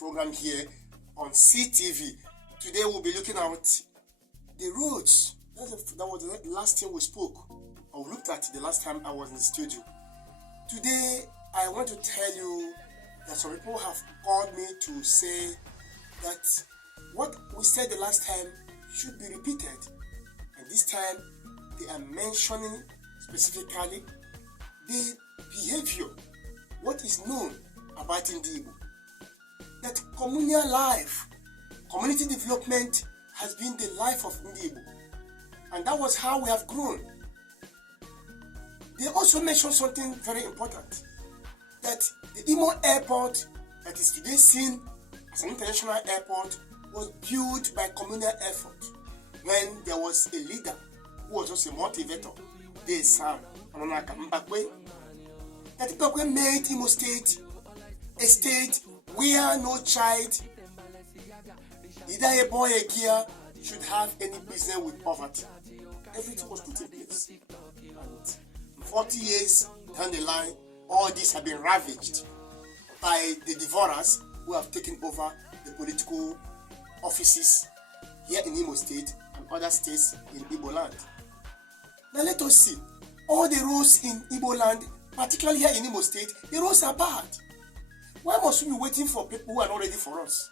program here on CTV. Today we'll be looking at the roads. That was the last thing we spoke or looked at the last time I was in the studio. Today I want to tell you that some people have called me to say that what we said the last time should be repeated. And this time they are mentioning specifically the behavior, what is known about Igbo. That communal life, community development has been the life of Igbo. And that was how we have grown. They also mentioned something very important. That the Imo airport that is today seen as an international airport was built by communal effort when there was a leader who was just a motivator, the Sam Ononaka Mbakwe. That Mbakwe made Imo State a state where no child, either a boy or a girl, should have any business with poverty. Everything was put in place. And 40 years down the line, all this have been ravaged by the devourers who have taken over the political offices here in Imo State and other states in Igbo land. Now let us see. All the roads in Igbo land, particularly here in Imo State, the roads are bad. Why must we be waiting for people who are not ready for us?